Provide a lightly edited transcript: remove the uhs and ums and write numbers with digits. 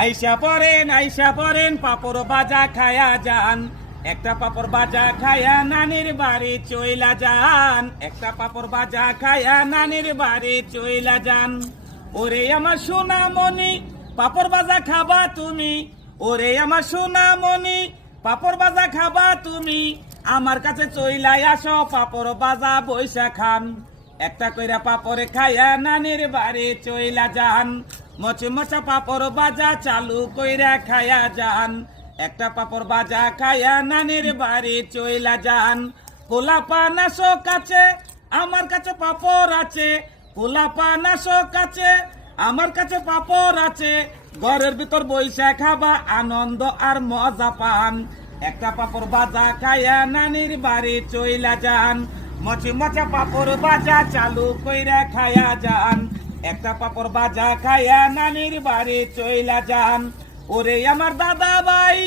আইসা পরেন পাপড় বাজা খায়া যান, একটা পাপড় বাজা খায়া নানির বাড়ি চইলা যান, একটা পাপড় বাজা খায়া নানির বাড়ি চইলা যান। ওরে আমার সোনামণি পাপড় বাজা খাবা তুমি, ওরে আমার সোনামণি পাপড় বাজা খাবা তুমি, আমার কাছে চইলাই আসো পাপড় বাজা বইসা খান। একটা কইরা পাপড় খায়া নানির বাড়ি চইলা যান, মচে মচা পাপড় বাজা চালু কইরা খায়া যান, একটা পাপড় বাজা খায়া নানির বাড়ি চইলা যান। পোলাপান আসো কাছে আমার কাছে পাপড় আছে, পোলাপান আসো কাছে আমার কাছে পাপড় আছে, ঘরের ভিতর বইসা খাবা আনন্দ আর মজা পান। একটা পাপড় বাজা খায়া নানির বাড়ি চইলা যান, মচে মচা পাপড় বাজা চালু কইরা খায়া যান, একটা পাপড় বাজা খায়া নানির বাড়ি চইলা যান। ওরে আমার দাদা ভাই